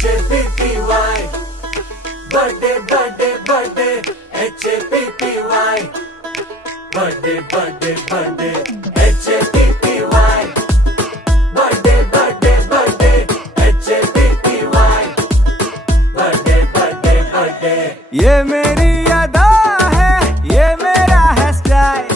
HAPPY birthday birthday birthday HAPPY birthday birthday birthday HAPPY birthday birthday birthday HAPPY birthday birthday birthday. ये मेरी अदा है, ये मेरा है style.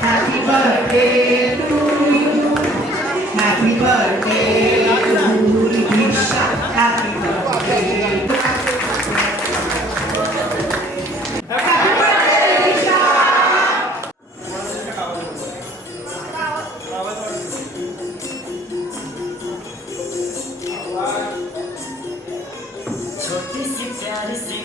Happy birthday to you. Happy birthday to Risha. Happy birthday. Happy birthday, Risha. छोटी C प्यारी C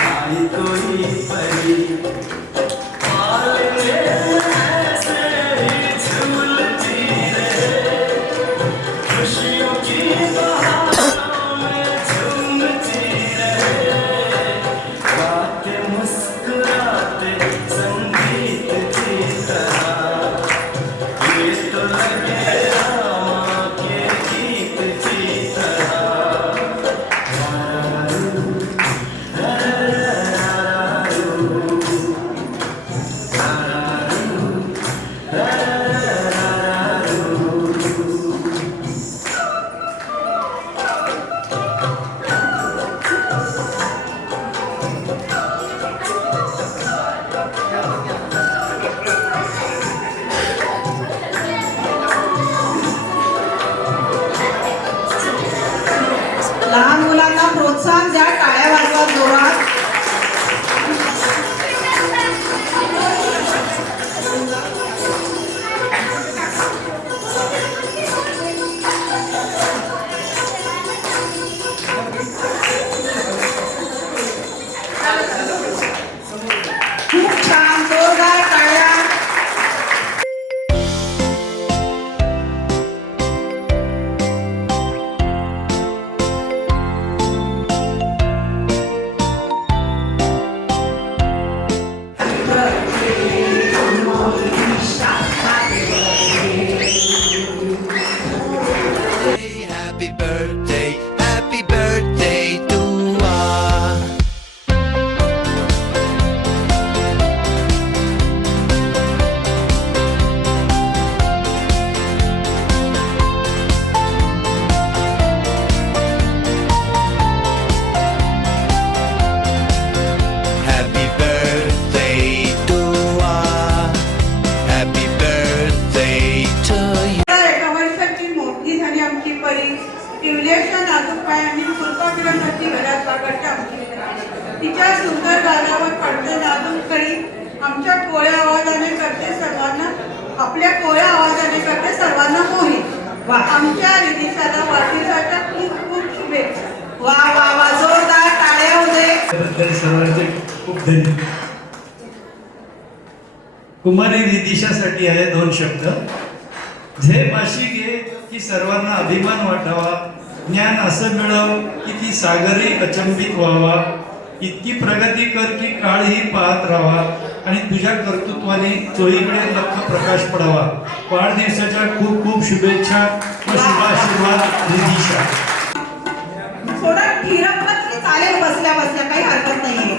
आई कोई परी ऐसे ही झूलती रहे, खुशियों की बहारों में झूमती रहे, गाते मुस्कुराते संगीत की तरह, ये तो लगे रामा के गीत की तरह। लहान मुलांना प्रोत्साहन द्या, टाळ्या वाजवा जोरात। खूप छान, जोरदार टाळ्या। Happy birthday to us. Happy birthday to us. Happy birthday to you. एका वर्षाची मोठी झाली आमची परी, टिवल्याच्या नाजूक पायांनी फुलपाखरांची घरात बागडते आमची। तिच्या सुंदर गालावर पडते नाजूक कळी, आमच्या कोळ्या आवाजाने करते सर्वांना, आपल्या कोळ्या आवाजाने करते सर्वांना मोहित। आमच्या रिदिशाला वाढदिवसाच्या खूप खूप शुभेच्छा। वा वा वा, जोरदार टाळ्या होऊ दे। सर्वांचे खूप धन्यवाद। कुमारी रिदिशासाठी आहे 2 शब्द। झेप अशी घे की सर्वांना अभिमान वाटावा, ज्ञान असं मिळव की ती सागरही अचंबित व्हावा, इतकी प्रगती कर की काळही पाहत राहावा, आणि तुझ्या कर्तृत्वाने चोहीकडे लख प्रकाश पडावा। वाढदिवसाच्या खूप खूप शुभेच्छा व शुभाशीर्वाद रिदिशा। थोडा ठिरकला तरी चालेल, बसल्या बसल्या काही हरकत नाहीये।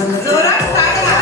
जोरात टाळ्या.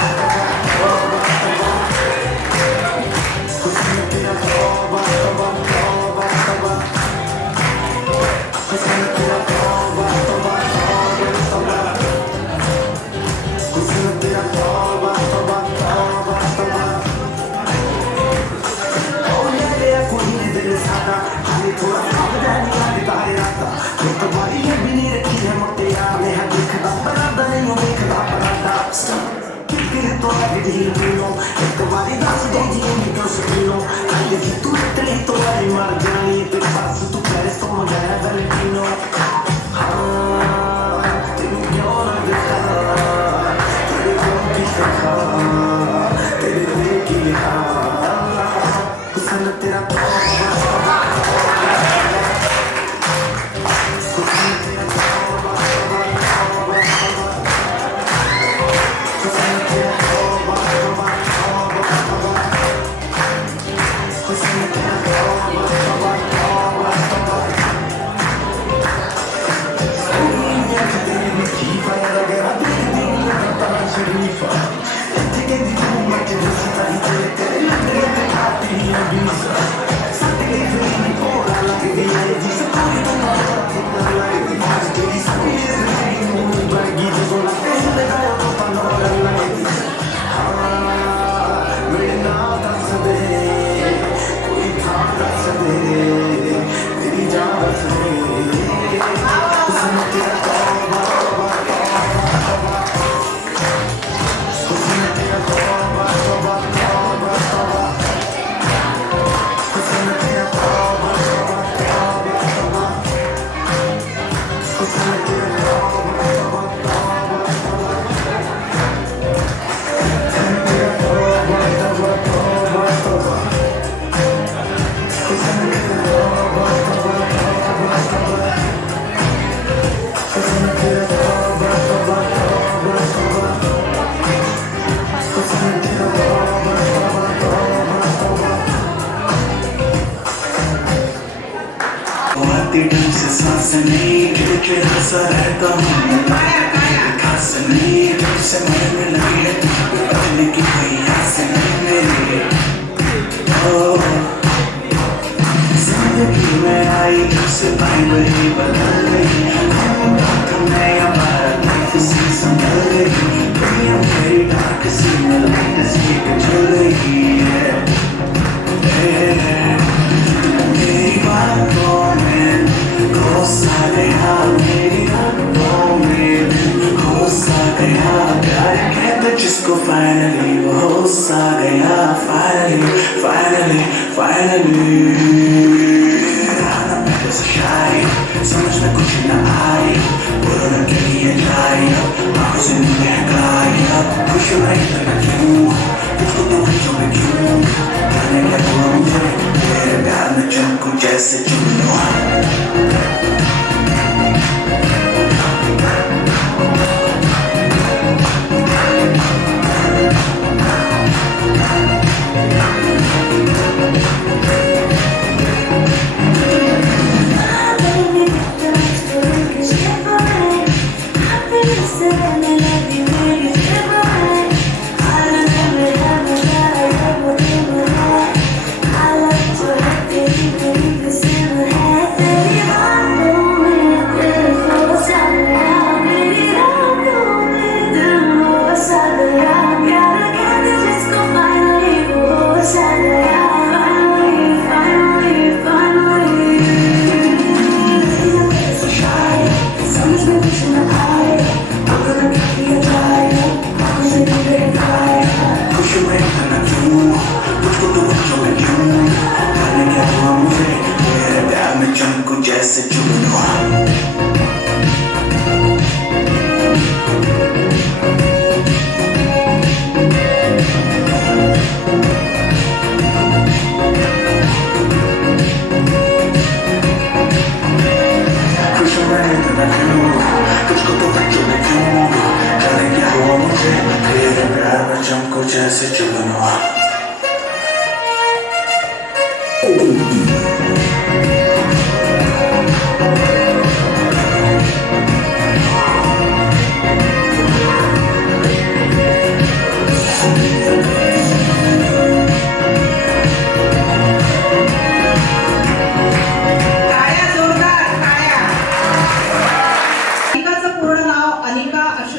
आती ढंग से सांस नहीं खिड़खिड़ हंसा रहता हूँ खास नहीं जब से मन में लगी है तुझको पहले की कोई आस नहीं मेरी जिंदगी में आई जब से भाई वही बदल गई मैं हमारा लाइफ सी संभल गई दुनिया मेरी डार्क सी में लाइट सी जल रही है मेरी बातों में गुस्सा गया मेरी बातों में गुस्सा गया प्यार कहते जिसको फाइनली वो गुस्सा गया फाइनली आना पहले से शायद समझ में कुछ न आई बोलना के लिए लाई आंखों से नींदें गायब खुश नहीं लगा क्यों तुझको तो खुशों में क्यों जाने लगा मुझे तेरे प्यार में चमकूं जैसे Chunnu I love to have baby, baby, 'cause I'm happy.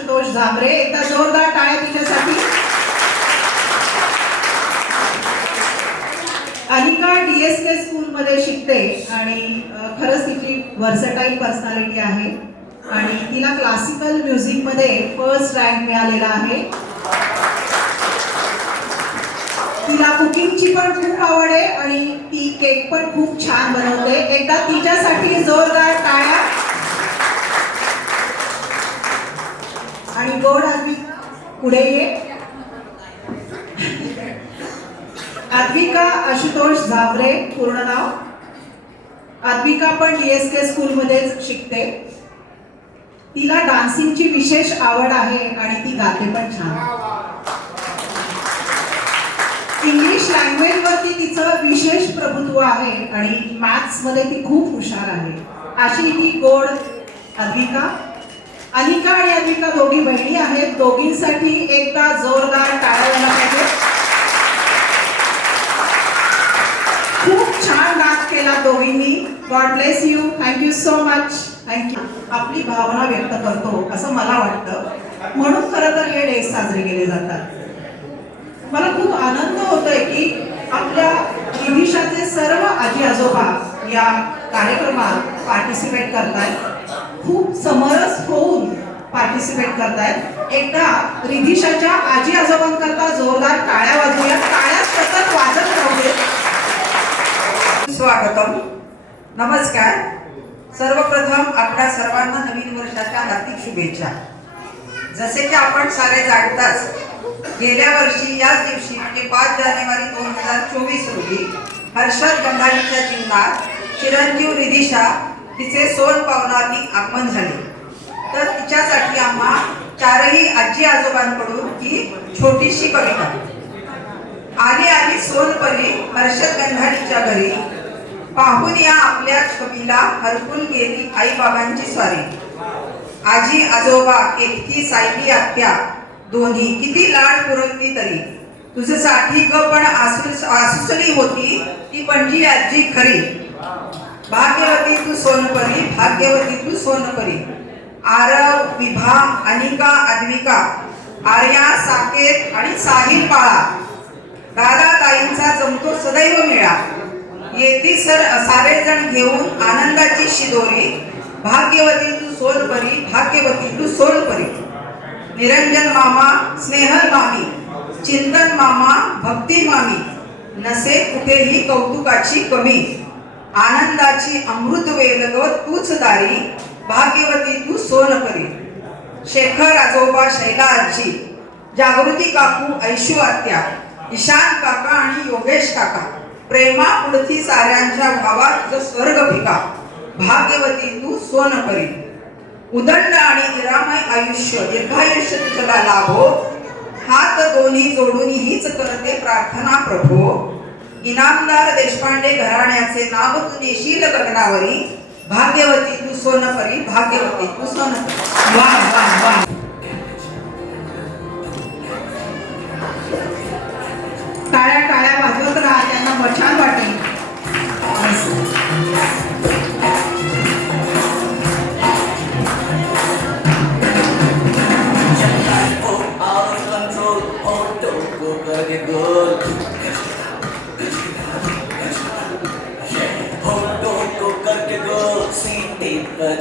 Ashutosh Jhambare. एकदा जोरदार टाळ्या तिच्यासाठी. अनिका DSK स्कूलमध्ये शिकते आणि खरंच तिची व्हर्सटाईल पर्सनॅलिटी आहे आणि तिला क्लासिकल म्युझिकमध्ये फर्स्ट रँक मिळालेला आहे. तिला कुकिंगची पण खूप आवड आहे आणि ती केक पण खूप छान बनवते. एकदा तिच्यासाठी जोरदार टाळ्या. आणि गोड अद्विका पुढे ये. अद्विका आशुतोष झांबरे पूर्ण नाव. अद्विका पण DSK स्कूलमध्येच शिकते. तिला डान्सिंगची विशेष आवड आहे आणि ती गाते पण छान. इंग्लिश लँग्वेज वरती तिचं विशेष प्रभुत्व आहे आणि मॅथ्स मध्ये ती खूप हुशार आहे. अशी ही गोड अद्विका. अनिका आणि अद्विका दोघी बहिणी आहेत. दोघींसाठी एकदा जोरदार टाळ्या द्यायला पाहिजे. खूप छान नाच केला दोघींनी. God bless you. Thank you so much. Thank you. आपली भावना व्यक्त करतो असं मला वाटतं, म्हणून खरं तर हे डे साजरे केले जातात. मला खूप आनंद होतोय की आपल्या विदिशाचे सर्व आजी आजोबा या कार्यक्रमात पार्टिसिपेट करतायत. खूप समरस होऊन पार्टिसिपेट करतायत. एकदा रिधिशाच्या आजी आजोबांकरता जोरदार टाळ्या वाजवूया. टाळ्या सतत वाजत राहू. स्वागतम. नमस्कार. सर्वप्रथम आपल्या सर्वांना नवीन वर्षाच्या हार्दिक शुभेच्छा. जसे की आपण सारे जाणताच, गेल्या वर्षी याच दिवशी म्हणजे 5 जानेवारी 2024 रोजी हर्षद गंधारीच्या जीवनात चिरंजीव रिधिशा तिचे सोन पावलांनी आगमन झाले. तर तिच्यासाठी आम्हा चारही आजी आजोबांकडून ही छोटीशी कविता. आली आली सोनपरी हर्षद गंधारीच्या घरी, पाहून या आपल्या छबीला हरपून गेली आई बाबांची स्वारी. आजी आजोबा केतकी सायली आत्या दोन्ही किती लाड पुरवली तरी, तुझ्यासाठी ग पण आसुसली होती ती पणजी आजी खरी. भाग्यवती तू सोनपरी, भाग्यवती तू सोनपरी. आरव, विभा, अनिका, अद्विका, आर्या, साकेत आणि साहिल पाळा. दादा ताईंचा जमतो सदैव मेळा. येती सारेजण घेऊन आनंदाची शिदोरी. भाग्यवती तू सोनपरी, भाग्यवती तू सोनपरी. निरंजन मामा, स्नेहल मामी, चिंतन मामा, भक्ती मामी. नसे कुठेही कौतुकाची कमी. आनंदाची अमृत वेल ग तूच दारी. भाग्यवती तू सोनपरी. शेखर आजोबा, शैला आजी, जागृती काकू, ऐशू आत्या, ईशान काका आणि योगेश काका. प्रेमा पुढती साऱ्यांच्या भावा तुझं स्वर्ग भिका. भाग्यवती तू सोनपरी. उदंड आणि निरामय आयुष्य, दीर्घायुष्य तुझला लाभो. हात दोन्ही जोडून हीच करते प्रार्थना प्रभो. इनामदार देशपांडे घराण्याचे नाव तू नेशील गगनावरी. भाग्यवती तू सोनपरी, भाग्यवती तू सोनपरी. वा वा वा. टाळ्या टाळ्या वाजवत राहा, त्यांना छान वाटेल.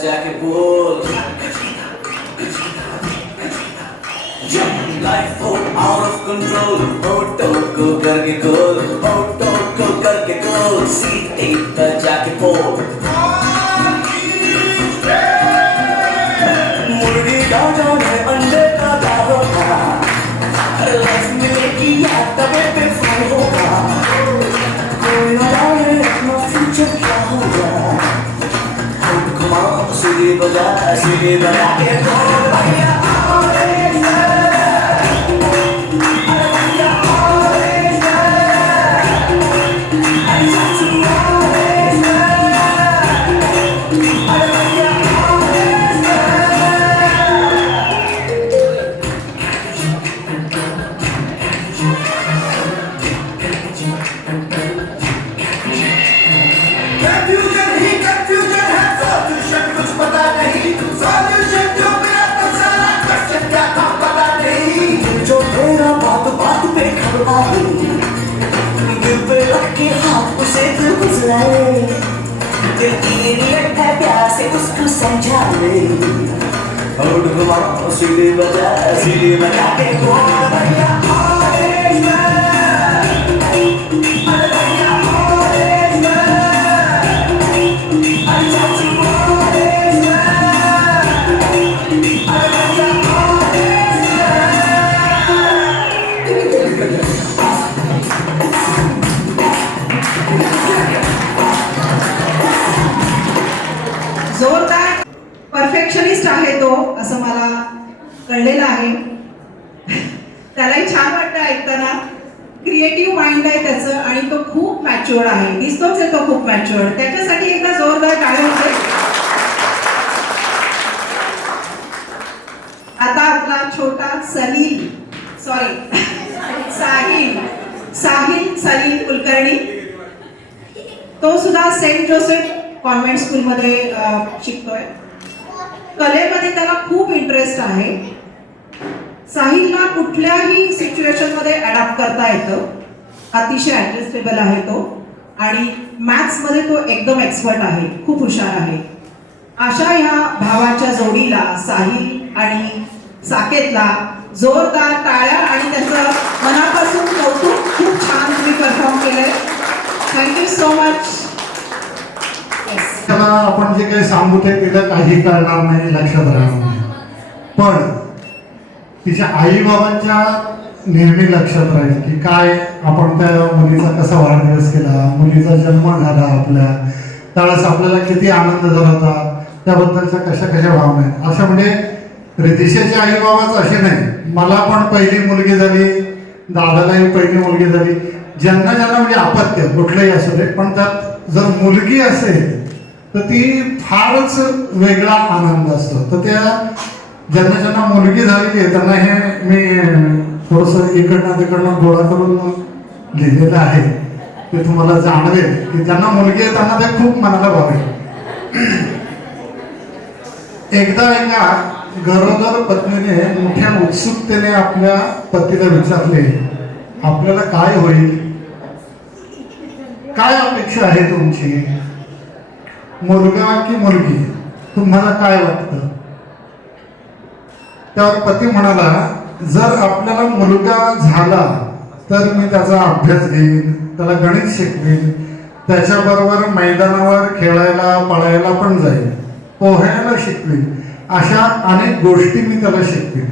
जाके बोल. Life हो out of control, होटो को करके गोल, होटो को करके गोल, सीट पर जाके बोल. मुर्गी दादा में अंडे का दावा था, लाइफ में किया तबे पे फल होगा. कोई बताए अपना फ्यूचर क्या होगा. सीढ़ी बजा के बोल भैया. Confusion ही confusion है, solution कुछ पता नहीं. Solution जो मेरा तसा आए, दिल पे रख के हाथ उसे दिल बुझलाए, दिल की नियत है प्यार से उसको समझा ले, और घुमाओ सीढ़ी बजा के बोल भैया ऑरेंज मैन, अरे भैया ऑरेंज मैन, अरे चाची ऑरेंज मैन, अरे भैया ऑरेंज मैन। जोरदार परफेक्शनिस्ट आहे तो, असं मला कळलेलं आहे. त्यालाही छान वाटतं ऐकताना. क्रिएटिव्ह माइंड आहे त्याचं आणि तो खूप मॅच्युअर्ड आहे. दिसतोच आहे तो खूप मॅच्युअर्ड. त्याच्यासाठी एकदा जोरदार टाळ्या होते. आता आपला छोटा साहिल सलील कुलकर्णी, तो सुद्धा सेंट जोसेफ कॉन्व्हेंट स्कूलमध्ये शिकतोय. कलेमध्ये त्याला खूप इंटरेस्ट आहे. साहिलला कुठल्याही सिच्युएशनमध्ये अडॅप्ट करता येतं. अतिशय ॲडजस्टेबल आहे तो आणि मॅथ्समध्ये तो एकदम एक्सपर्ट आहे, खूप हुशार आहे. अशा ह्या भावाच्या जोडीला साहिल आणि साकेतला जोरदार टाळ्या आणि त्याचं मनापासून कौतुक. खूप छान तुम्ही परफॉर्म केलंय. Thank you so much. त्याला आपण जे काही सांगू ते तिला काही कळणार नाही, लक्षात राहणार नाही, पण तिच्या आई बाबांच्या नेहमी लक्षात राहील की काय आपण त्या मुलीचा कसा वाढदिवस केला, मुलीचा जन्म झाला आपल्या त्यावेळेस आपल्याला किती आनंद झाला होता, त्याबद्दलच्या कशा कशा भावना आहेत. अशा म्हणजे रितिशाचे आई बाबाच असे नाही. मला पण पहिली मुलगी झाली, दादालाही पहिली मुलगी झाली. ज्यांना म्हणजे अपत्य कुठलंही असू दे, पण त्यात जर मुलगी असेल तर ती फारच वेगळा आनंद असतो. तर त्या ज्यांना मुलगी झालेली आहे त्यांना हे मी थोडंसं इकडनं तिकडनं गोळा करून लिहिलेलं आहे. ते तुम्हाला जाणवेल की ज्यांना मुलगी आहे त्यांना ते खूप मनाला भावेल. एकदा एका गरोदर पत्नीने मोठ्या उत्सुकतेने आपल्या पतीला विचारले, आपल्याला काय होईल, काय अपेक्षा आहे तुमची, मुलगा की मुलगी, तुम्हाला काय वाटतं. त्यावर पती म्हणाला, जर आपल्याला मुलगा झाला तर मी त्याचा अभ्यास घेईन, त्याला गणित शिकवीन, त्याच्याबरोबर मैदानावर खेळायला पळायला पण जाईल, पोहायला शिकवीन, अशा अनेक गोष्टी मी त्याला शिकवीन.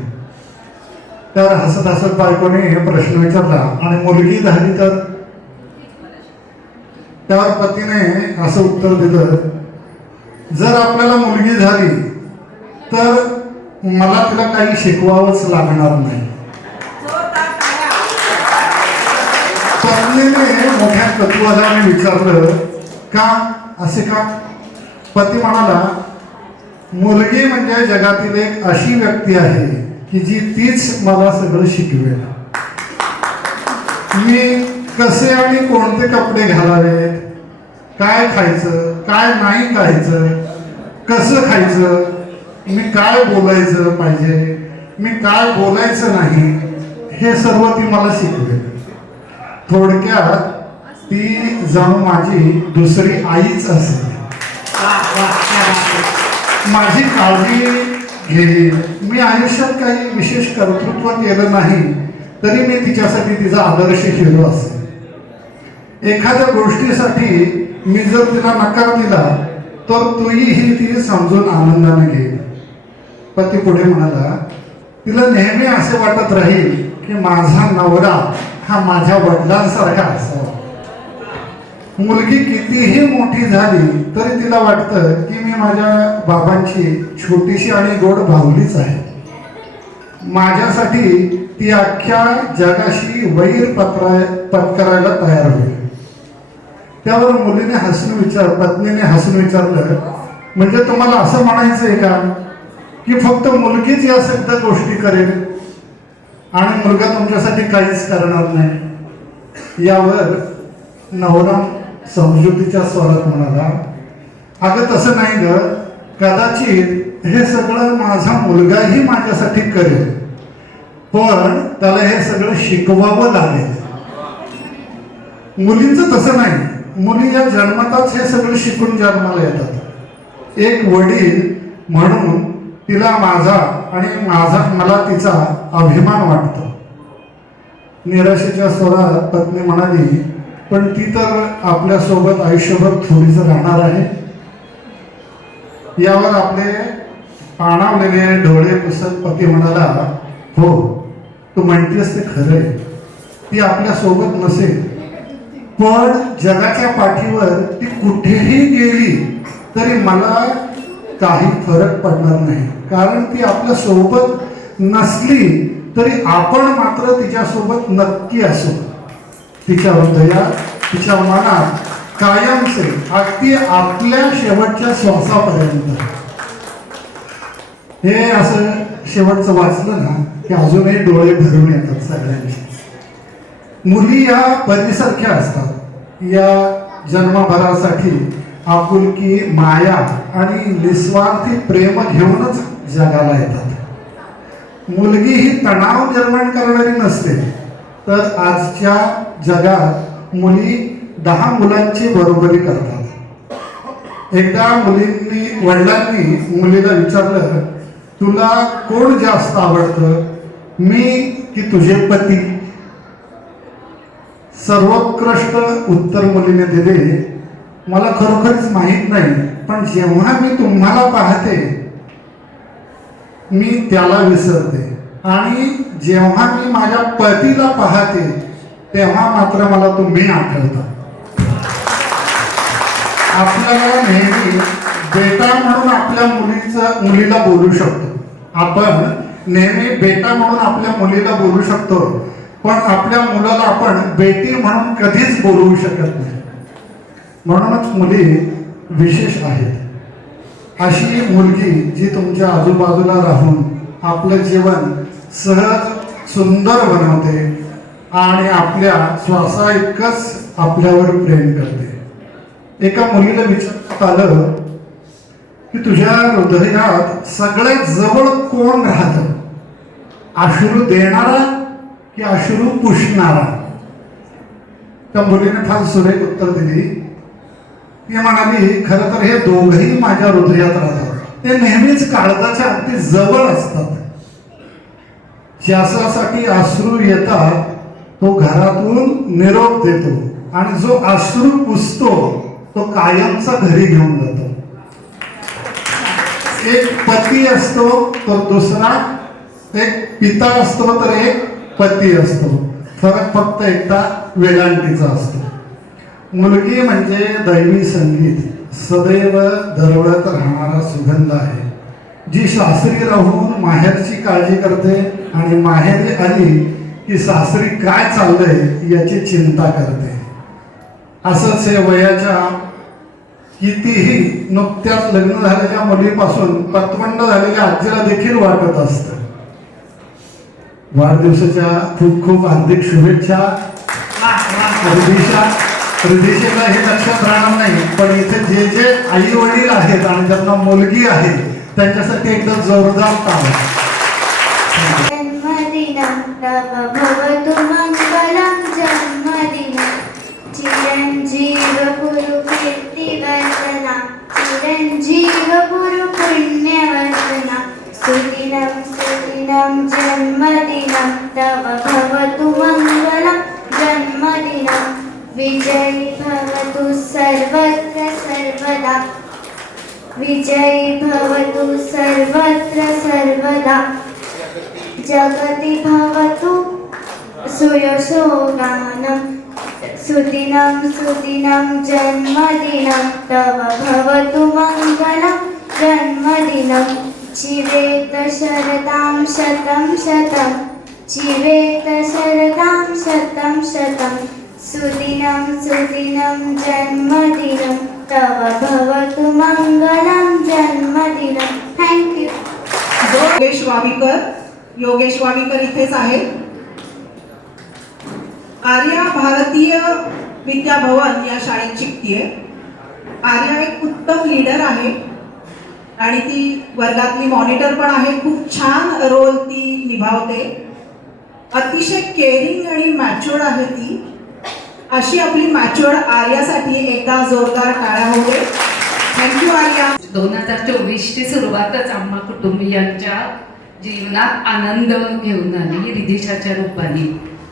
त्यावर हसत हसत बायकोने हे प्रश्न विचारला, आणि मुलगी झाली तर. त्यावर पतीने असं उत्तर दिलं, जर आपल्याला मुलगी झाली तर मला तिला काही शिकवावंच लागणार नाही. पत्नीने मोठ्या कुतूहलाने विचारलं, का असे का. पती म्हणाला, मुलगी म्हणजे जगातील एक अशी व्यक्ती आहे की जी तीच मला सगळं शिकवेल. मी कसे आणि कोणते कपडे घालावेत, काय खायचं काय नाही खायचं, कसं खायचं, मी काय बोलायचं पाहिजे, मी काय बोलायचं नाही, हे सर्व ती मला शिकवेल. थोडक्यात ती जणू माझी दुसरी आईच असेल. माझी काळजी घेईल. मी आयुष्यात काही विशेष कर्तृत्व केलं नाही तरी मी तिच्यासाठी तिचा आदर्श हिरो असेल. एखाद्या गोष्टीसाठी मी जर तिला नकार दिला तर तोही ती समजून आनंदाने घेईल. पती पुढे म्हणाला, तिला नेहमी असे वाटत राहील की माझा नवरा हा माझ्या वडिलांसारखा असावा. मुलगी कितीही मोठी झाली तरी तिला वाटतं की मी माझ्या बाबांची छोटीशी आणि गोड भावलीच आहे. माझ्यासाठी ती अख्ख्या जगाशी वैर पत्करायला तयार होईल. त्यावर पत्नीने हसून विचारलं, म्हणजे तुम्हाला असं म्हणायचं आहे का की फक्त मुलगीच या सगळ्या गोष्टी करेल आणि मुलगा तुमच्यासाठी काहीच करणार नाही. यावर नवरा समजुतीच्या स्वरात म्हणाला, अगं तसं नाही ग, कदाचित हे सगळं माझा मुलगाही माझ्यासाठी करेल, पण त्याला हे सगळं शिकवावं लागेल. मुलींचं तसं नाही. मुली या जन्मताच हे सगळं शिकून जन्माला येतात. एक वडील म्हणून तिला माझा आणि मला तिचा अभिमान वाटतो. निराशेच्या स्वरात पत्नी म्हणाली, पण ती तर आपल्यासोबत आयुष्यभर थोडीच राहणार आहे. यावर आपले पाणावलेले डोळे पुसत पती म्हणाला, हो तू म्हणतेस ते खरं आहे, ती आपल्या सोबत नसेल, पण जगाच्या पाठीवर ती कुठेही गेली तरी मला काही फरक पडणार नाही, कारण ती आपल्या सोबत नसली तरी आपण मात्र तिच्यासोबत नक्की असू. तिच्या हृदयात, तिच्या मनात कायमचे, अगदी आपल्या शेवटच्या श्वासापर्यंत. हे असं शेवटचं वाचलं ना की अजूनही डोळे भरून येतात सगळ्यांचे. मुली या परीसारख्या असतात. या जन्मभरासाठी आपुलकी, माया आणि निस्वार्थी प्रेम घेऊनच जगाला येतात. मुलगी ही तणाव निर्माण करणारी नसते, तर आजच्या जगात मुली 10 मुलांची बरोबरी करतात. एकदा वडिलांनी मुलीला विचारलं, तुला कोण जास्त आवडतं, मी की तुझे पती? सर्वोत्कृष्ट उत्तर मुलीने दिले, मला खरोखरच माहीत नाही, पण जेव्हा मी तुम्हाला पाहते मी त्याला विसरते, आणि जेव्हा मी माझ्या पतीला पाहते तेव्हा मात्र मला तुम्ही आठवता. आपल्याला नेहमी बेटा म्हणून आपल्या मुलीला बोलू शकतो. आपण नेहमी बेटा म्हणून आपल्या मुलीला बोलू शकतो, पण आपल्या मुलाला आपण बेटी म्हणून कधीच बोलवू शकत नाही. म्हणूनच मुली विशेष आहेत. अशी मुलगी जी तुमच्या आजूबाजूला राहून आपलं जीवन सहज सुंदर बनवते आणि आपल्या श्वासा इतकंच आपल्यावर प्रेम करते. एका मुलीला विचारण्यात आलं की तुझ्या हृदयात सगळ्यात जवळ कोण राहतं, अश्रू देणारा की अश्रू पुसणारा? त्या मुलीने फार सुरेख उत्तर दिली. ती म्हणाली, खरं तर हे दोघंही माझ्या हृदयात राहतात. ते नेहमीच काळजाच्या अगदी जवळ असतात. ज्यासाठी अश्रू येतात तो घरातून निरोप देतो, आणि जो अश्रू पुसतो तो कायमचा घरी घेऊन जातो. एक पती असतो तर दुसरा, एक पिता असतो तर एक पती असतो. फरक फक्त एकदा वेलांटीचा असतो. मुलगी म्हणजे दैवी संगीत, सदैव दरवळत राहणारा सुगंध आहे, जी सासरी राहून माहेरची काळजी करते आणि माहेरी आली की सासरी काय चाललंय याची चिंता करते. असंच हे वयाच्या कितीही नुकत्याच लग्न झालेल्या मुलीपासून पतवंड झालेल्या आजीला देखील वाटत असतं. वाढदिवसाच्या खूप खूप हार्दिक शुभेच्छा. रिदिशेला हे लक्षात राहणार नाही, पण इथे जे जे आई वडील आहेत आणि ज्यांना मुलगी आहे त्यांच्यासाठी एकदम जोरदार टाळ्या. जन्मदिनं तव भवतु मंगलं, जन्मदिनं चिरंजीव कुरु कीर्तिवर्धना, चिरंजीव कुरु पुण्यवर्धना. सुदिनं सुदिनं जन्मदिनं तव भवतु मंगलं, जन्मदिनं विजयी भवतु सर्वत्र सर्वदा, विजयी भवतु सर्वत्र सर्वदा. जगति भवतु सुयशो गानं, सुदिनं सुदिनं जन्मदिनं तव भवतु मंगलं, जन्मदिनं जीवेत शरदां शतं शतं, जीवेत शरदां शतं शतं. सुदिनं सुदिनं जन्मदिनं तव भवतु मंगलं, जन्मदिनं. थँक्यू. योगेश वावीकर इथेच आहे. आर्या भारतीय विद्या भवन या शाळेत शिकतीये. आर्या एक उत्तम लीडर आहे आणि ती वर्गातली मॉनिटर पण आहे. खूप छान रोल ती निभावते. अतिशय केअरिंग आणि मॅच्युअर्ड आहे ती. अशी आपली मॅच्युअर आर्यासाठी एकदा जोरदार टाळ्या होऊ दे. थँक्यू आर्या. 2024ची सुरुवातच आम्हा कुटुंबियांच्या जीवनात आनंद घेऊन आली रिधिशाच्या रूपाने.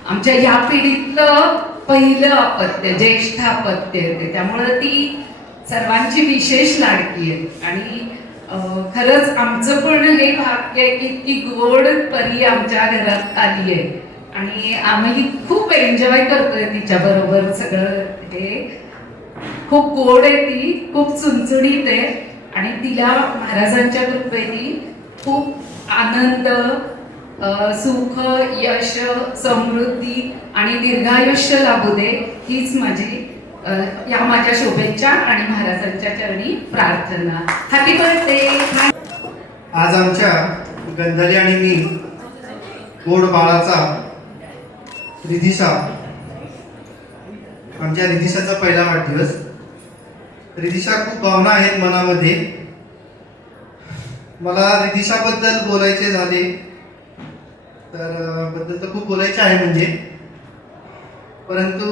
आमच्या या पिढीतलं पहिलं अपत्य, ज्येष्ठ अपत्य येते, त्यामुळं ती सर्वांची विशेष लाडकी आहे. आणि खरंच आमचं पण हे भाग्य आहे की इतकी गोड परी आमच्या घरात आली आहे आणि आम्ही खूप एन्जॉय करतोय तिच्याबरोबर सगळं. हे खूप गोड आहे, ती खूप चुणचुणीत आहे आणि तिला महाराजांच्या कृपेने खूप आनंद, सुख, यश, समृद्धी आणि दीर्घायुष्य लाभू दे हीच माझी या माझ्या शुभेच्छा आणि महाराजांच्या चरणी प्रार्थना. Happy birthday. आज आमच्या गंधाली आणि मी गोड बाळाचा रिधिशा, आमच्या रिधिशाचा पहिला वाढदिवस. रिधिशा खूप भावना आहेत मनामध्ये. मला रिधिशाबद्दल बोलायचे झाले तर खूप बोलायचे आहे म्हणजे, परंतु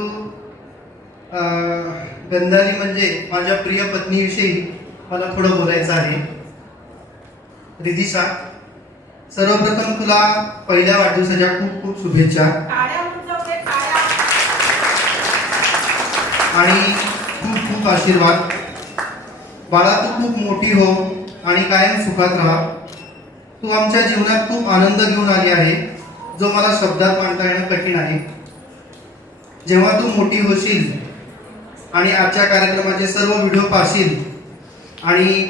गंधाली म्हणजे माझ्या प्रिय पत्नीविषयी मला थोडं बोलायचं आहे. रिधिशा, सर्वप्रथम तुला पहिल्या वाढदिवसाच्या खूप खूप शुभेच्छा आणि खूप खूप आशीर्वाद. बाळा, तू खूप मोठी हो आणि कायम सुखात राहा. तू आमच्या जीवनात खूप आनंद घेऊन आली आहे, जो मला शब्दात मांडता येणं कठीण आहे. जेव्हा तू मोठी होशील आणि आजच्या कार्यक्रमाचे सर्व व्हिडिओ पाहशील, आणि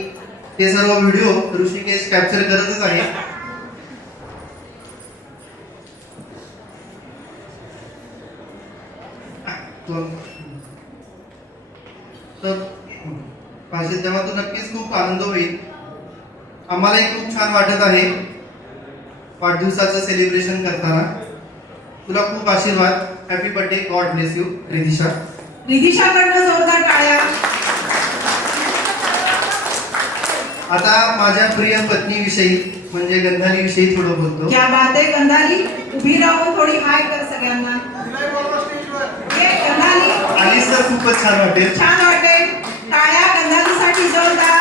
ते सर्व व्हिडिओ ऋषिकेश कॅप्चर करतच आहे, तर पाहिजे तेव्हा तू नक्कीच खूप आनंद होईल. आम्हालाही खूप छान वाटत आहे वाढदिवसाचं सेलिब्रेशन करताना. तुला खूप आशीर्वाद. Happy birthday. God bless you Ridhisha. रिधिशाकडनं जोरदार टाळ्या. आता माझ्या प्रिय पत्नीविषयी म्हणजे गंधालीविषयी थोडं बोलतो. क्या बात आहे गंधाली. उभी राहून थोडी हाय कर सगळ्यांना. ये गंधाली. आलीस तर खूपच छान वाटेल. छान वाटेल. टाळ्या गंधालीसाठी जोरदार.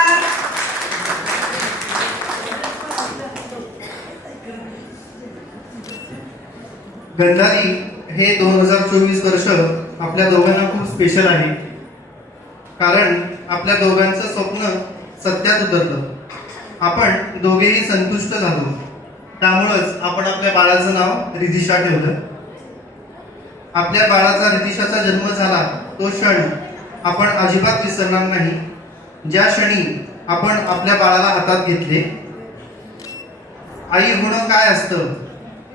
गंधाली हे 2024 वर्ष आपल्या दोघांना खूप स्पेशल आहे, कारण आपल्या दोघांचं स्वप्न सत्यात उतरलं. आपण दोघेही संतुष्ट झालो, त्यामुळंच आपण आपल्या बाळाचं नाव रिधिशा ठेवलं. आपल्या बाळाचा रिधिशाचा जन्म झाला तो क्षण आपण अजिबात विसरणार नाही, ज्या क्षणी आपण आपल्या बाळाला हातात घेतले. आई होणं काय असतं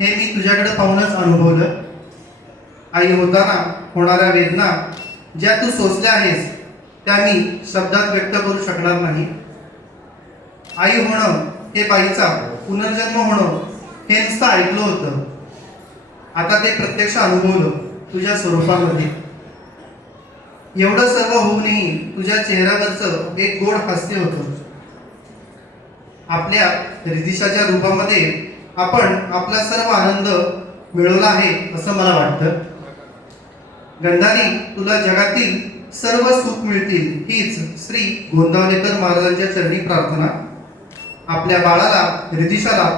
हे मी तुझ्याकडे पाहूनच अनुभवलं. आई होताना होणाऱ्या वेदना ज्या तू सोसल्या आहेस त्या मी शब्दात व्यक्त करू शकणार नाही. आई होणं हे बाईचा पुनर्जन्म होणं हे नुसतं ऐकलं होतं, आता ते प्रत्यक्ष अनुभवलं तुझ्या स्वरूपामध्ये. एवढं सर्व होऊनही तुझ्या चेहऱ्यावरचं एक गोड हास्य होतं. आपल्या रिधिशाच्या रूपामध्ये आपण आपला सर्व आनंद मिळवला आहे असं मला वाटतं. गंधाली, तुला जगातील सर्व सुख मिळतील हीच श्री गोंदावलेकर महाराजांच्या चरणी प्रार्थना. आपल्या बाळाला रिधिशाला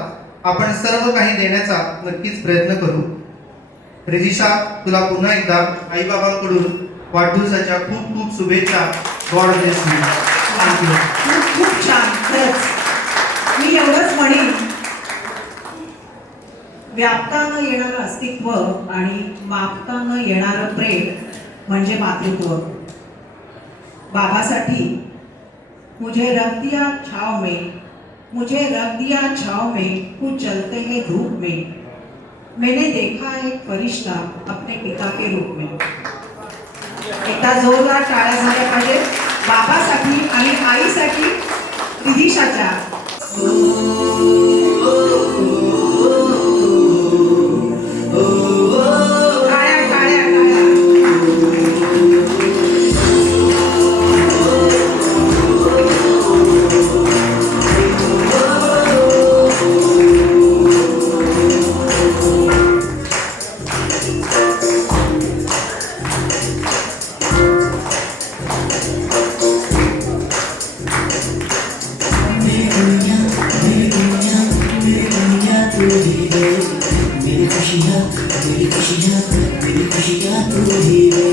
आपण सर्व काही देण्याचा नक्कीच प्रयत्न करू. रिधिशा, तुला पुन्हा एकदा आईबाबांकडून वाढदिवसाच्या खूप खूप शुभेच्छा. God bless you. थँक्यू. खूप छान. खरंच मी एवढंच म्हणेन, व्यापता न येणारं अस्तित्व आणि मापता न येणारं प्रेम म्हणजे मातृत्व. बाबासाठी मुझे रख दिया छाव में, मुझे रख दिया छाव में, तू चलते हैं धूप में, मैंने देखा एक फरिश्ता अपने पिता के रूप में. एकदा जोरदार टाळ्या झाल्या पाहिजे बाबासाठी आणि आईसाठी रिधिशाच्या. खुशियाँ मेरी खुशियाँ तू ही है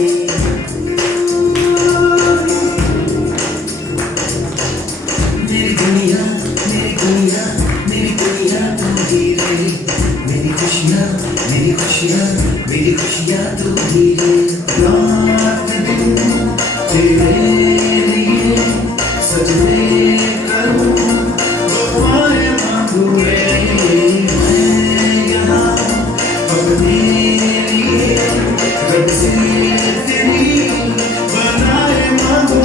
मेरी दुनिया तू ही है मेरी खुशियाँ तू ही है रात दिन तेरे लिए सजने करूँ वफ़ाएं मांगू रे मैं यहाँ अपने लिए रब से तेरी बनाए मांगू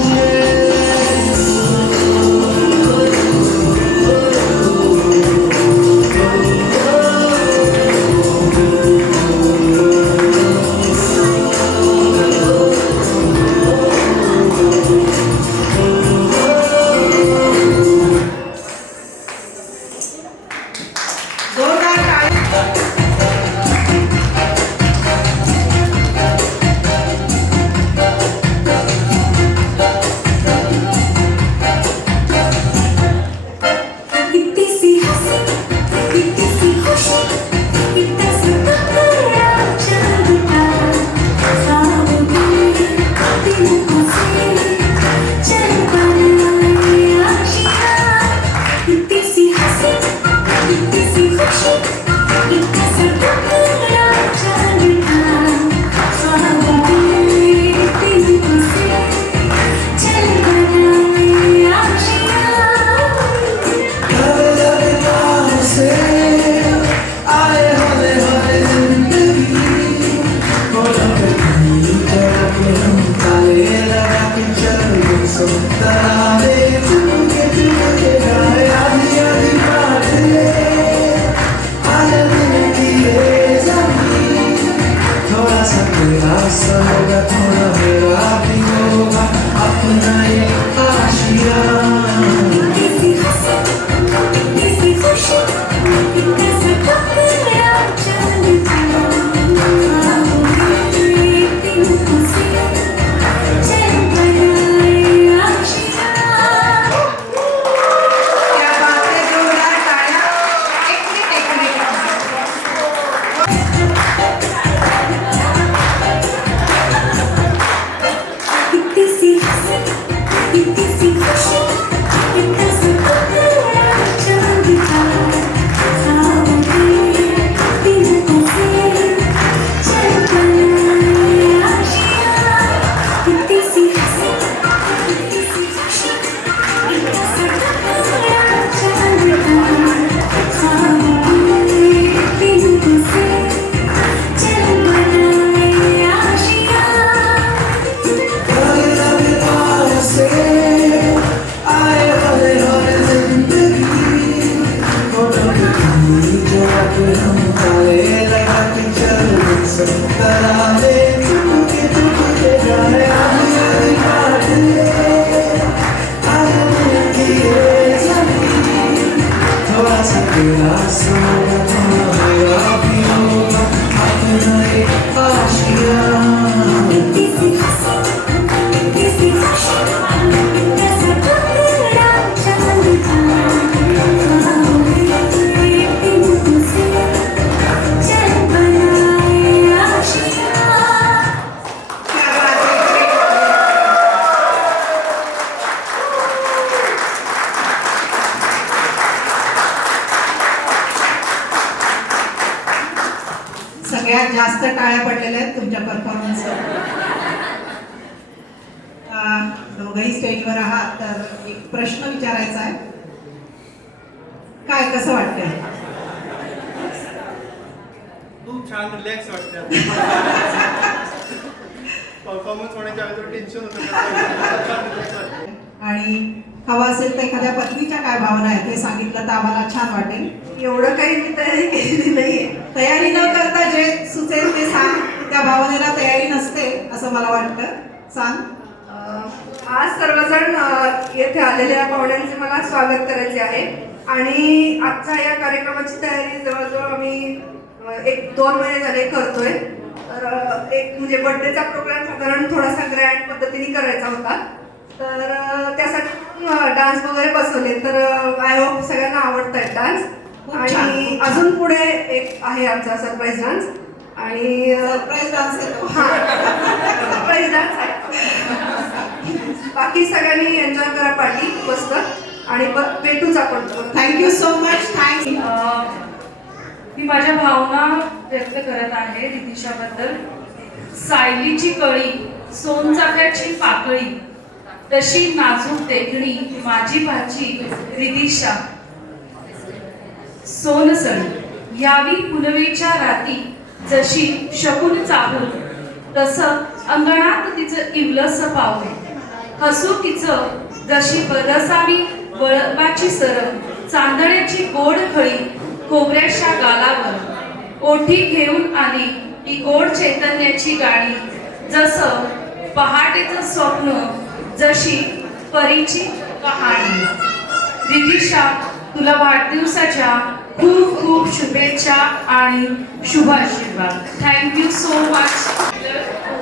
जोरदार टाळ्या. कितनी सी हंसी कितनी सी खुशी कितना सुकून चांद का सावन दिल को से चल बनाए आशियाँ कितनी सी हंसी कितनी सी खुशी कितना सुकून चांद का सावन दिल को से चल बनाए आशियाँ थोड़ा सा तेरा होगा थोड़ा मेरा भी होगा अपना ये आशिया कितनी हंसी कितनी खुशी कितना सुकून चांद का दिल को से चल बनाए आशियाँ क्या बात है, जोरदार टाळ्या. एक मिनिट. कितनी सी हंसी कितनी सी खुशी कितना सुकून चांद का सावन दिल को से चल बनाए आशियाँ कितनी सी हंसी कितनी सी खुशी कितना सुकून चांद का सावन दिल को से चल बनाए आशियाँ थोड़ा सा तेरा होगा थोड़ा मेरा भी होगा अपना ये आशिया कितनी सी हंसी कितनी सी खुशी कितना सुकून चांद का दिल को से चल बनाए आशियाँ क्या बात है. सगळ्यात जास्त टाळ्या पडलेल्या आहेत तुमच्या परफॉर्मन्सवर. दोघंही स्टेजवर आहात तर एक प्रश्न विचारायचा आहे. काय कसं वाटतंय? खूप छान रिलॅक्स वाटतं परफॉर्मन्स होण्याच्या अगोदर टेन्शन होतं आणि हवा असेल तर एखाद्या पत्नीच्या काय भावना आहेत हे सांगितलं तर आम्हाला छान वाटेल. एवढं काही मी तयारी केलेली नाहीये. तयारी न करता जे सुचेल ते सांग. त्या भावनेला तयारी नसते असं मला वाटतं. सांग. आज सर्वजण येथे आलेल्या पाहुण्यांचे मला स्वागत करायचे आहे आणि आजच्या या कार्यक्रमाची तयारी जवळजवळ आम्ही 1-2 महिने झाले करतोय. तर एक म्हणजे बर्थडेचा प्रोग्राम साधारण थोडासा ग्रँड पद्धतीने करायचा होता. तर त्यासाठी डान्स वगैरे बसवले. तर आय होप सगळ्यांना आवडत आहेत डान्स. खूप छान, आणि खूप छान. अजून पुढे एक आहे आमचा सरप्राईज डान्स आणि सरप्राईज डान्स आहे तो. सरप्राईज डान्स आहे. बाकी सगळ्यांनी एन्जॉय करा पार्टी मस्त आणि भेटूच आपण. Thank you so much. थँक्यू. मी माझ्या भावना व्यक्त करत आहे रिदिशाबद्दल. सायलीची कळी सोनचाफ्याची पाकळी, तशी नाजूक देखणी माझी भाची रिदिशा. सोनसळी यावी पुनवेच्या राती, जशी शकुन चाहूल, तसं अंगणात तिचं इवलस पाऊल. हसू तिचं जशी बरसावी वळपाची सर, चांदण्याची गोड खळी खोबऱ्याच्या गालावर. ओठी घेऊन आली ती गोड चैतन्याची गाणी, जसं पहाटेचं स्वप्न, जशी परीची कहाणी. रिदिशा, तुला वाढदिवसाच्या खूप खूप शुभेच्छा आणि शुभाशीर्वाद. Thank you so much.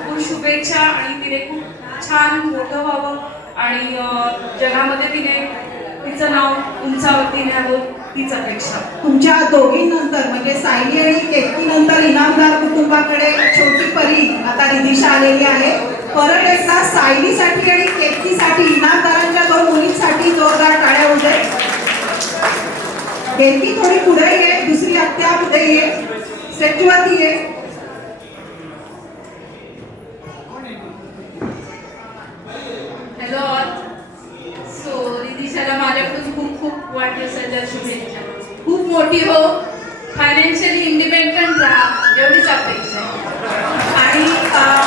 खूप शुभेच्छा आणि तिने खूप छान मोठं व्हावं आणि जगामध्ये तिने तिचं नाव उंचावरती न्यावं हीच अपेक्षा. तुमच्या दोघींनंतर म्हणजे सायली आणि केतकी नंतर इनामदार कुटुंबाकडे छोटी परी आता रिदिशा आलेली आहे. परत एकदा सायलीसाठी आणि केतकीसाठी इनामदारांच्या 2 मुलींसाठी जोरदार टाळ्या होऊ दे. केतकी थोडी पुढे ये, दुसरी आत्या पुढे ये, स्टेजवरती ये. Hello all. सो रिदिशाला माझ्याकडून खूप खूप वाढदिवसाच्या शुभेच्छा. खूप मोठी हो, फायनान्शियली इंडिपेंडंट राहा एवढीच अपेक्षा आहे. आणि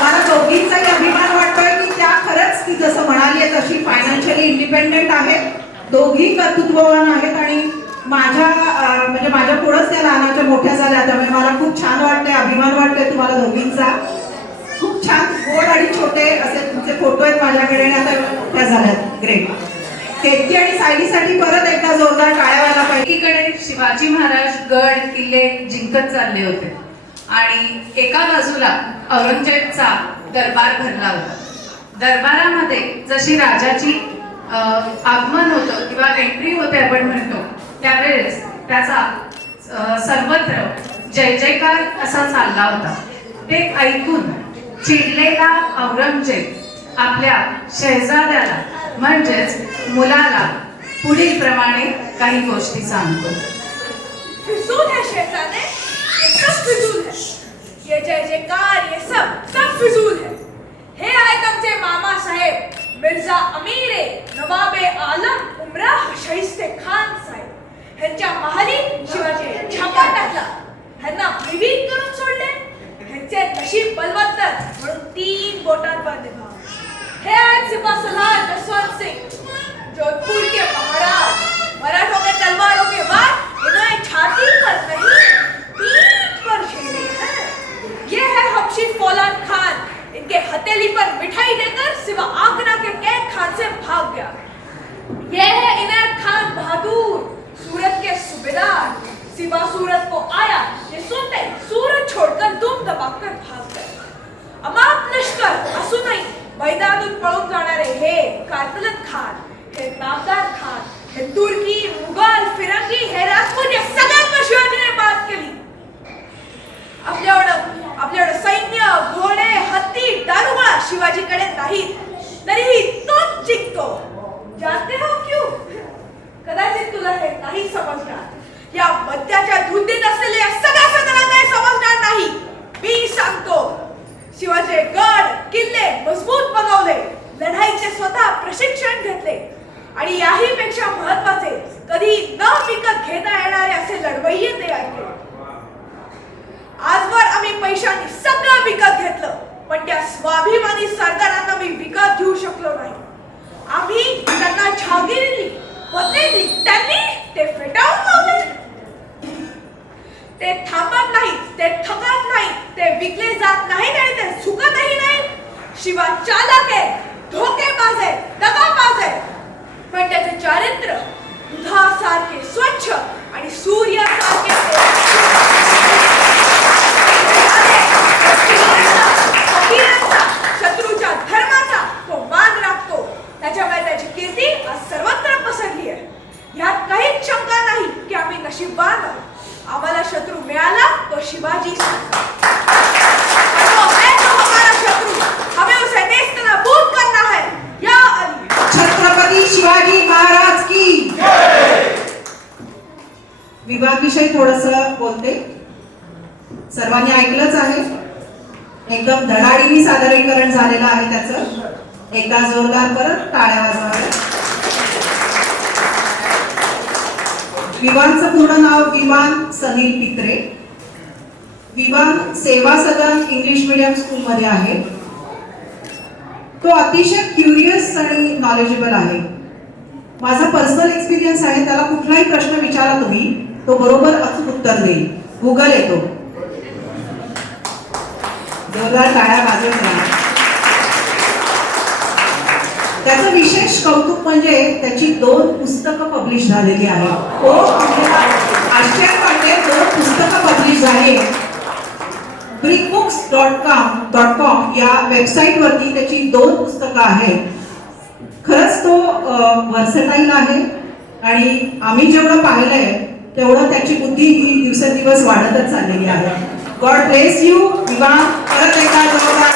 मला दोघींचाही अभिमान वाटतोय की त्या खरंच ती जसं म्हणाली आहे तशी फायनान्शियली इंडिपेंडंट आहेत. दोघी कर्तृत्ववान आहेत आणि म्हणजे माझ्या पुढंच त्या लहानाच्या मोठ्या झाल्या, त्यामुळे मला खूप छान वाटतंय, अभिमान वाटतोय तुम्हाला दोघींचा. खूप छान गोड आणि छोटे असे तुमचे फोटो आहेत माझ्याकडे आणि आता त्या झाल्यात. ग्रेट. केतकी आणि सायलीसाठी परत एकदा जोरदार टाळ्या व्हायला पाहिजे. एकीकडे शिवाजी महाराज गड किल्ले जिंकत चालले होते आणि एका बाजूला औरंगजेबचा दरबार भरला होता. दरबारामध्ये जशी राजाची आगमन होतं किंवा एंट्री होते आपण म्हणतो, त्यावेळेस त्याचा सर्वत्र जय जयकार असा चालला होता. ते ऐकून चिडलेला औरंगजेब आपल्या शहजाद्याला म्हणजेच मुलाला पुढील प्रमाणे काही गोष्टी सांगतो. फिजूल है शहजादे, ये सब फिजूल है. ये जय जयकार, ये सब फिजूल है. हे आहेत आमचे मामा साहेब मिर्झा अमीर नवाबे आलम उमराह शाहिस्ते खान साहेब. ह्यांच्या महाली शिवाजी छापा टाकला, ह्यांना विवीन करून सोडले. ह्यांचे नशीब बलवत्तर म्हणून 3 बोटांवर निभा. हे आहेत सिपासलार जसवंत सिंह, जोधपुर के महाराज. मराठों के तलवारों के बाद इन्हें छाती पर नहीं पीठ पर झेले हैं. ये है हबशी फौलाद खान, इनके हथेली पर मिठाई देकर सिवा आगरा के कैद खान से भाग गया. ये है इनायत खान बहादुर, सूरत के सूबेदार. सिवा सूरत को आया, ये सुनते सूरत छोड़कर दुम दबाकर भाग गए. अमाप लष्कर असूनही मैदानातून पळून जाणारे हे कारतलत खान, हे नामदार खान, हे तुर्की, मुघल, फिरंगी, हे राजपूत या सगळ्यांवर शिवाजीने मात केली. आपल्याकडे सैन्य, घोडे, हत्ती, दारुगोळा शिवाजीकडे नाही, तरीही तोच जिंकतो. जानते हो क्यों? कदाचित तुला हे नाही समजणार. या मद्याच्या धुंदीत असलेल्या सगळ्या सदनांना हे समजणार नाही. मी सांगतो, शिवाजी गड किल्ले मजबूत बनवले, लढाईचे स्वतः प्रशिक्षण घेतले आणि याही पेक्षा महत्वाचे कधी न विकत घेता येणारे असे लढवय्ये तयार केले. आजवर आम्ही पैशांनी सगळं विकत घेतलं, पण त्या स्वाभिमानी सरदारांना मी विकत घेऊ शकलो नाही. आम्ही त्यांना जहागिरी दिली, पदे दिली, त्यांनी ते फेटाळून लावले. ते थांबत नाही, ते थकत नाही, ते विकले जात नाहीत आणि ते झुकतही नाही. शिवा चालक आहे, धोकेबाज आहे, दगाबाज आहे, पण त्याचे चारित्र्य दुधासारखे स्वच्छ आणि सूर्यासारखे शत्रूच्या धर्माचा तो मान राखतो. त्याच्यामुळे त्याची कीर्ती आज सर्वत्र पसरली आहे. यात काहीच शंका नाही की आम्ही नशीबवान आहोत. विषयी थोडंसं बोलते. सर्वांनी ऐकलंच आहे, एकदम धडाडीने सादरीकरण झालेलं आहे त्याचं. एकदा जोरदार परत टाळ्या वाजवाव्या. विवानचं पूर्ण नाव विवान सनील पित्रे. विवान सेवा सदन इंग्लिश मीडियम स्कूलमध्ये आहे. तो अतिशय क्युरियस आणि नॉलेजेबल आहे. माझा पर्सनल एक्सपिरियन्स आहे, त्याला कुठलाही प्रश्न विचारा तुम्ही, तो बरोबर अचूक उत्तर देईल. गुगल येतो. जोरदार टाळ्या वाजवत राहा. त्याचं विशेष कौतुक म्हणजे त्याची 2 पुस्तकं पब्लिश झालेली आहेत. आश्चर्य वाटते, 2 पुस्तकं पब्लिश झाली. brickbooks.com या वेबसाईटवरती त्याची 2 पुस्तकं आहेत. खरंच तो व्हर्सटाईल आहे आणि आम्ही जेवढं पाहिलंय तेवढं त्याची बुद्धी ही दिवसेंदिवस वाढतच चाललेली आहे. God bless you Vivan. परत एकदा जोरदार